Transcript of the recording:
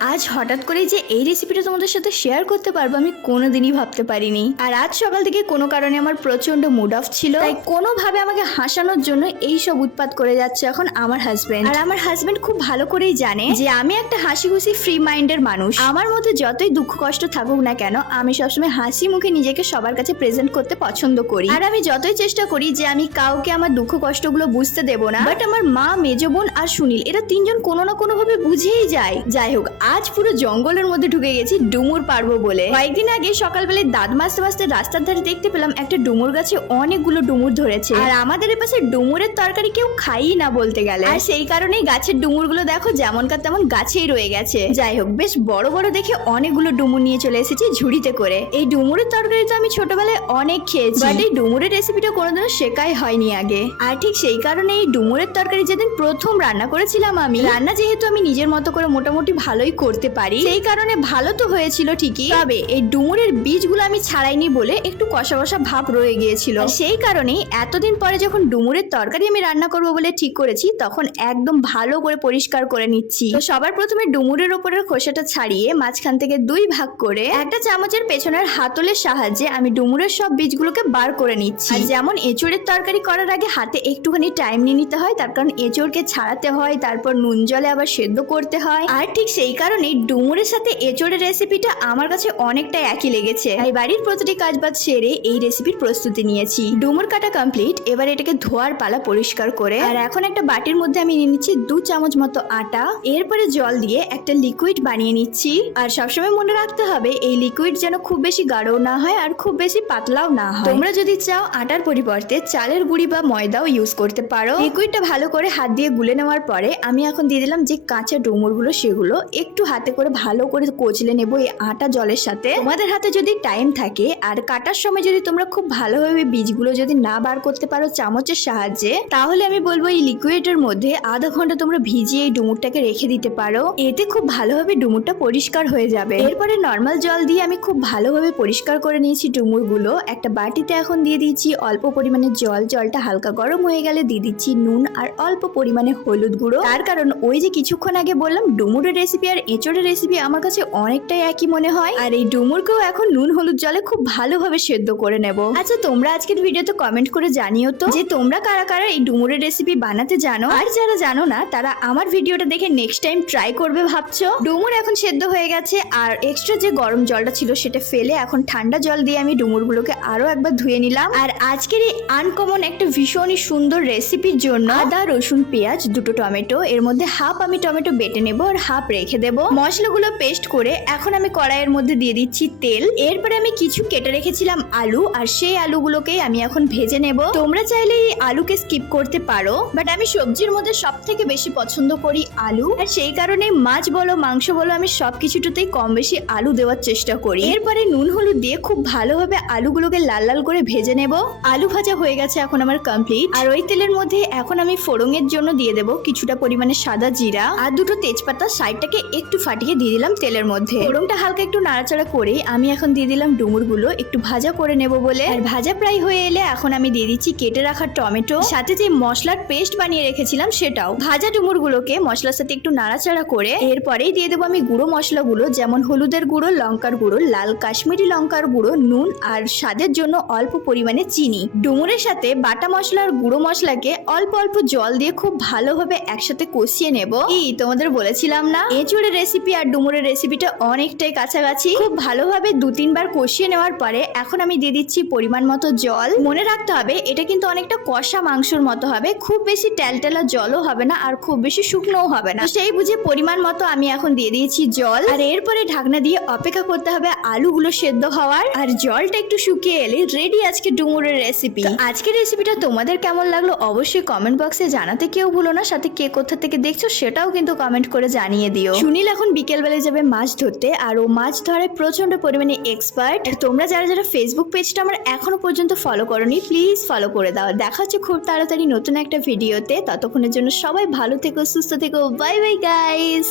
আজ হঠাৎ করে যে এই রেসিপিটা তোমাদের সাথে শেয়ার করতে পারবো আমি কোনোদিনই ভাবতে পারিনি। আর আজ সকাল থেকে কোনো কারণে আমার প্রচন্ড মুড অফ ছিল, তাই কোনোভাবে আমাকে হাসানোর জন্য এই সব উৎপাত করে যাচ্ছে এখন আমার হাজবেন্ড। আর আমার হাজবেন্ড খুব ভালো করেই জানে যে আমি একটা হাসি খুশি ফ্রি মাইন্ডের মানুষ। আমার মধ্যে যতই দুঃখ কষ্ট থাকুক না কেন আমি সবসময় হাসি মুখে নিজেকে সবার কাছে প্রেজেন্ট করতে পছন্দ করি। আর আমি যতই চেষ্টা করি যে আমি কাউকে আমার দুঃখ কষ্টগুলো বুঝতে দেব না, বাট আমার মা, মেজো বোন আর সুনীল এরা তিনজন কোনো না কোনো ভাবে বুঝেই যায়। যাই হোক, আজ পুরো জঙ্গলের মধ্যে ঢুকে গেছি ডুমুর পারবো বলে। কয়েকদিন আগে সকালবেলায় দাঁত মাজতে মাজতে রাস্তার ধারে দেখতে পেলাম একটা ডুমুর গাছে অনেকগুলো ডুমুর ধরেছে। আর আমাদের এপাশে ডুমুরের তরকারি কেউ খাই না বলতে গেলে, আর সেই কারণেই গাছের ডুমুরগুলো দেখো যেমনকার তেমন গাছেই রয়ে গেছে। যাই হোক, বেশ বড় বড় দেখে অনেকগুলো ডুমুর নিয়ে চলে এসেছি ঝুড়িতে করে। এই ডুমুরের তরকারি তো আমি ছোটবেলায় অনেক খেয়েছি, বাট এই ডুমুরের রেসিপিটা কোনোদিনও শেখাই হয়নি আগে। আর ঠিক সেই কারণে এই ডুমুরের তরকারি যেদিন প্রথম রান্না করেছিলাম আমি, রান্না যেহেতু আমি নিজের মতো করে মোটামুটি ভালোই করতে পারি, সেই কারণে ভালো তো হয়েছিল ঠিকই, তবে এই ডুমুরের বীজগুলো আমি ছাড়াইনি বলে একটু কষা কষা ভাব রয়ে গিয়েছিল। সেই কারণেই এতদিন পরে যখন ডুমুরের তরকারি আমি রান্না করবো বলে ঠিক করেছি, তখন একদম ভালো করে পরিষ্কার করে নিচ্ছি। তো সবার প্রথমে ডুমুরের উপরের খোসাটা ছাড়িয়ে মাঝখান থেকে দুই ভাগ করে একটা চামচের পেছনের হাতলের সাহায্যে আমি ডুমুরের সব বীজগুলোকে বার করে নিচ্ছি। আর যেমন এঁচড়ের তরকারি করার আগে হাতে একটুখানি টাইম নিয়ে নিতে হয়, তার কারণ এঁচড়কে ছাড়াতে হয়, তারপর নুন জলে আবার সেদ্ধ করতে হয়। আর ঠিক সেই কারণেই ডুমুরের সাথে এঁচড়ের রেসিপিটা আমার কাছে অনেকটা একই লেগেছে। তাই বাড়ির প্রতিটি কাজবাজ সেরে এই রেসিপির প্রস্তুতি নিয়েছি। ডুমুর কাটা কমপ্লিট, এবার এটাকে ধোয়ার পালা পরিষ্কার করে। আর এখন একটা বাটির মধ্যে আমি নিয়ে নিচ্ছি 2 চামচ মতো আটা, এরপরে জল দিয়ে একটা লিকুইড বানিয়ে নিচ্ছি। আর সবসময় মনে রাখতে হবে এই লিকুইড যেন খুব বেশি গাঢ় না হয় আর খুব বেশি পাতলাও না হয়। তোমরা যদি চাও আটার পরিবর্তে চালের গুঁড়ি বা ময়দাও ইউজ করতে পারো। লিকুইডটা ভালো করে হাত দিয়ে গুলে নেওয়ার পরে আমি এখন দিয়ে দিলাম যে কাঁচা ডুমুরগুলো, সেগুলো একটু হাতে করে ভালো করে কচলে নেবো এই আটা জলের সাথে। তোমাদের হাতে যদি টাইম থাকে আর কাটার সময় যদি তোমরা খুব ভালোভাবে বীজগুলো যদি না বার করতে পারো চামচের সাহায্যে, তাহলে আমি বলবো এই লিকুইডের মধ্যে আধা ঘন্টা তোমরা ভিজিয়ে এই ডুমুরটাকে রেখে দিতে পারো। এতে খুব ভালোভাবে ডুমুরটা পরিষ্কার হয়ে যাবে। এরপরে নর্মাল জল দিয়ে আমি খুব ভালোভাবে পরিষ্কার করে নিয়েছি ডুমুরগুলো। একটা বাটিতে এখন দিয়ে দিচ্ছি অল্প পরিমাণে জল। জলটা হালকা গরম হয়ে গেলে দিয়ে দিচ্ছি নুন আর অল্প পরিমাণে হলুদ গুঁড়ো। তার কারণ ওই যে কিছুক্ষণ আগে বললাম ডুমুরের রেসিপি আর এঁচড়ের রেসিপি আমার কাছে অনেকটাই একই মনে হয়। আর এই ডুমুরকেও এখন নুন হলুদ জলে খুব ভালোভাবে সেদ্ধ করে নেব। আচ্ছা, তোমরা আজকের ভিডিওতে কমেন্ট করে জানিও তো যে তোমরা কারা কারা এই ডুমুরের রেসিপি বানাতে জানো, আর যারা জানো না তারা আমার ভিডিওটা দেখে নেক্সট টাইম ট্রাই করবে ভাবছো। ডুমুর এখন সেদ্ধ হয়ে গেছে, আর এক্সট্রা যে গরম জলটা ছিল সেটা ফেলে এখন ঠান্ডা জল দিয়ে আমি ডুমুরগুলোকে আরো একবার ধুয়ে নিলাম। আর আজকের এই আনকমন একটা ভীষণই সুন্দর রেসিপির জন্য আদা, রসুন, পেঁয়াজ, 2টো টমেটো, এর মধ্যে হাফ আমি টমেটো বেটে নেবো আর হাফ রেখে দেবো। মশলাগুলো পেস্ট করে এখন আমি কড়াইয়ের মধ্যে দিয়ে দিচ্ছি তেল। এরপরে আমি কিছু কেটে রেখেছিলাম আলু, আর সেই আলুগুলোকে আমি এখন ভেজে নেব। তোমরা চাইলে এই আলুকে স্কিপ করতে পারো, বাট আমি সবজির মধ্যে সব থেকে বেশি পছন্দ করি আলু। আর সেই কারণে মাছ বলো মাংস বলো আমি সবকিছুতেই কম বেশি আলু দেওয়ার চেষ্টা করি। এরপরে নুন হলুদ দিয়ে খুব ভালোভাবে আলুগুলোকে লাল লাল করে ভেজে নেব। আলু ভাজা হয়ে গেছে এখন আমার কমপ্লিট। আর ওই তেলের মধ্যে এখন আমি ফোড়নের জন্য দিয়ে দেবো কিছুটা পরিমাণে সাদা জিরা আর 2টো তেজপাতা। সাইডটাকে একটু ফাটিয়ে দিয়ে দিলাম তেলের মধ্যে। ফোড়নটা হালকা একটু নাড়াচাড়া করে আমি এখন দিয়ে দিলাম ডুমুরগুলো একটু ভাজা করে নেব বলে। আর ভাজা প্রায় হয়ে এলে এখন আমি দিয়ে দিচ্ছি কেটে রাখা টমেটো, সাথে যে মশলার পেস্ট বানিয়ে রেখেছিলাম সেটাও। ভাজা ডুমুরগুলোকে মশলার সাথে একটু নাড়াচাড়া করে এরপরেই দিয়ে দেবো আমি গুঁড়ো মশলাগুলো, যেমন হলুদের গুঁড়ো, লঙ্কার গুঁড়ো, লাল কাশ্মীরি লঙ্কার গুঁড়ো, নুন আর স্বাদের জন্য অল্প পরিমাণে চিনি। ডুমুরের সাথে বাটা মশলা আর গুঁড়ো মশলাকে অল্প অল্প জল দিয়ে খুব ভালোভাবে একসাথে কষিয়ে নেব। তোমাদের বলেছিলাম না এঁচড়ের রেসিপি আর ডুমুরের রেসিপিটা অনেকটাই কাছাকাছি। খুব ভালোভাবে 2-3 বার কষিয়ে নেওয়ার পরে এখন আমি দিয়ে দিচ্ছি পরিমাণ মতো জল। মনে রাখতে হবে এটা কিন্তু অনেকটা কষা মাংসর মতো হবে, খুব বেশি টেলটেলা জলও হবে না আর খুব বেশি শুকনোও হবে না। সেই বুঝে পরিমাণ মতো আমি এখন দিয়ে দিয়েছি জল। আর এরপরে ঢাকনা দিয়ে অপেক্ষা করতে হবে আলুগুলো সেদ্ধ হওয়ার। আর জলটা একটু শুকিয়ে এলে রেডি আজকে ডুমুরের রেসিপি। আজকের রেসিপিটা তোমাদের কেমন লাগলো অবশ্যই কমেন্ট বক্সে জানাতে কেউ ভুলো না। সাথে কে কোথা থেকে দেখছো সেটাও কিন্তু কমেন্ট করে জানিয়ে দিও। সুনীল এখন বিকেল বেলায় যাবে মাছ ধরতে, আর ও মাছ ধরায় প্রচন্ড পরিমাণে এক্সপার্ট। তোমরা যারা যারা ফেসবুক পেজটা আমার এখনো পর্যন্ত ফলো করোনি প্লিজ ফলো করে দাও। দেখা হচ্ছে খুব তাড়াতাড়ি নতুন একটা ভিডিওতে। ততক্ষণের জন্য সবাই ভালো থেকো, সুস্থ থেকো। Bye bye guys.